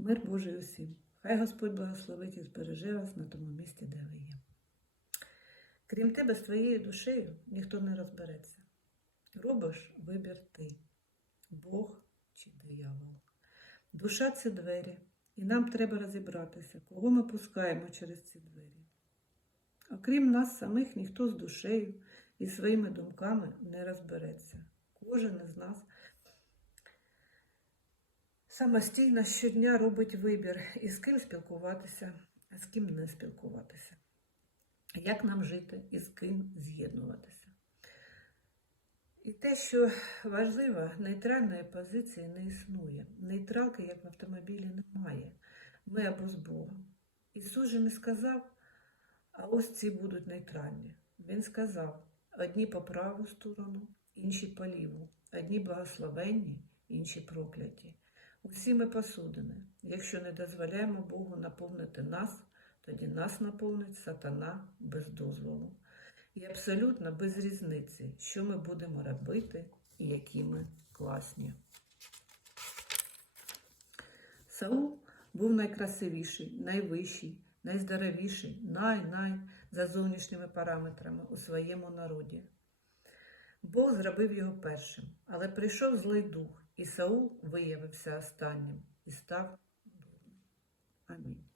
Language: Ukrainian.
Мир Божий усім. Хай Господь благословить і збереже вас на тому місці, де ви є. Крім тебе, з твоєю душею ніхто не розбереться. Робиш вибір ти, Бог чи диявол. Душа це двері, і нам треба розібратися, кого ми пускаємо через ці двері. Окрім нас самих, ніхто з душею і своїми думками не розбереться. Кожен із нас самостійно щодня робить вибір, із ким спілкуватися, а з ким не спілкуватися. Як нам жити і з ким з'єднуватися. І те, що важливо, нейтральної позиції не існує. Нейтралки, як в автомобілі, немає. Ми або з Богом. Ісус же не сказав, а ось ці будуть нейтральні. Він сказав: одні по праву сторону, інші по ліву, одні благословенні, інші прокляті. Усі ми посудини. Якщо не дозволяємо Богу наповнити нас, тоді нас наповнить сатана без дозволу. І абсолютно без різниці, що ми будемо робити і які ми класні. Саул був найкрасивіший, найвищий, найздоровіший, най-най за зовнішніми параметрами у своєму народі. Бог зробив його першим, але прийшов злий дух, і Саул виявився останнім і став дурним. Амінь.